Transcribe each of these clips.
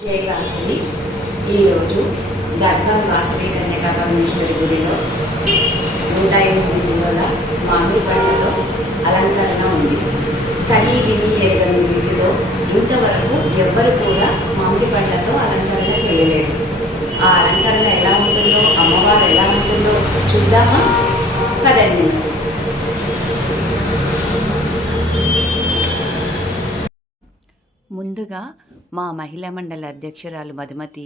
జై వాసవి. ఈరోజు గర్భం వాసవి కన్యకా పరమేశ్వరి గుడిలో 108 కిలోల మామిడి పళ్ళతో అలంకరణ ఉంది. కని విని ఎరగని రీతిలో ఇంతవరకు ఎవ్వరు కూడా మామిడి పళ్ళతో అలంకరణ చేయలేదు. ఆ అలంకరణ ఎలా ఉంటుందో, అమ్మవారు ఎలా ఉంటుందో చూద్దామా? పదండి. ముందుగా మా మహిళా మండలి అధ్యక్షురాలు మధుమతి,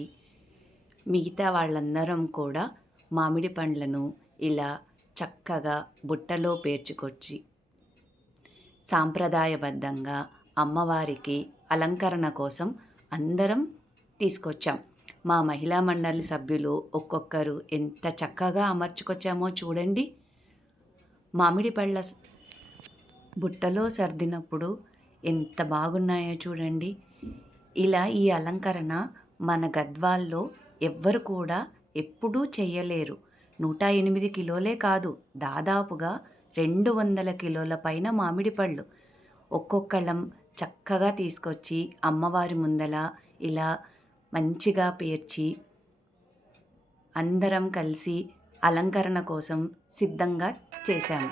మిగతా వాళ్ళందరం కూడా మామిడి పండ్లను ఇలా చక్కగా బుట్టలో పేర్చుకొచ్చి సాంప్రదాయబద్ధంగా అమ్మవారికి అలంకరణ కోసం అందరం తీసుకొచ్చాం. మా మహిళా మండలి సభ్యులు ఒక్కొక్కరు ఎంత చక్కగా అమర్చుకొచ్చామో చూడండి. మామిడి పళ్ళ బుట్టలో సర్దినప్పుడు ఎంత బాగున్నాయో చూడండి. ఇలా ఈ అలంకరణ మన గద్వాల్లో ఎవ్వరు కూడా ఎప్పుడూ చెయ్యలేరు. 108 కిలోలే కాదు, దాదాపుగా 200 కిలోల పైన మామిడి పళ్ళు ఒక్కొక్కళ్ళం చక్కగా తీసుకొచ్చి అమ్మవారి ముందల ఇలా మంచిగా పేర్చి అందరం కలిసి అలంకరణ కోసం సిద్ధంగా చేశాము.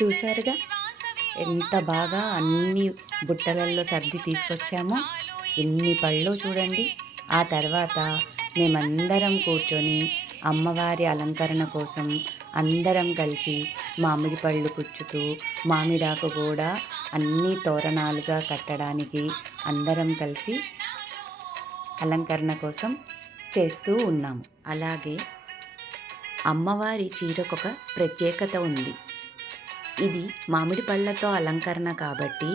చూసారుగా ఎంత బాగా అన్ని బుట్టలలో సర్ది తీసుకొచ్చామో. ఎన్ని పళ్ళు చూడండి. ఆ తర్వాత మేమందరం కూర్చొని అమ్మవారి అలంకరణ కోసం అందరం కలిసి మామిడి పళ్ళు కుచ్చుతూ, మామిడాకు కూడా అన్ని తోరణాలుగా కట్టడానికి అందరం కలిసి అలంకరణ కోసం చేస్తూ ఉన్నాము. అలాగే అమ్మవారి చీరకొక ప్రత్యేకత ఉంది. ఇది మామిడి పళ్ళతో అలంకరణ కాబట్టి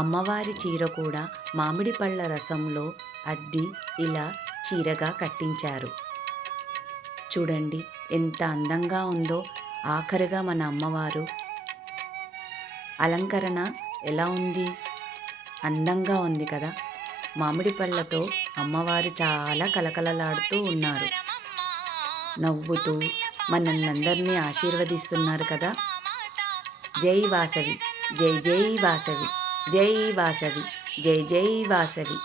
అమ్మవారి చీర కూడా మామిడి పళ్ళ రసంలో అద్ది ఇలా చీరగా కట్టించారు. చూడండి ఎంత అందంగా ఉందో. ఆఖరిగా మన అమ్మవారు అలంకరణ ఎలా ఉంది? అందంగా ఉంది కదా. మామిడి పళ్ళతో అమ్మవారు చాలా కలకలలాడుతూ ఉన్నారు. నవ్వుతూ మనల్నందరినీ ఆశీర్వదిస్తున్నారు కదా. జై వాసవి, జై జై వాసవి, జై వాసవి, జై జై వాసవి.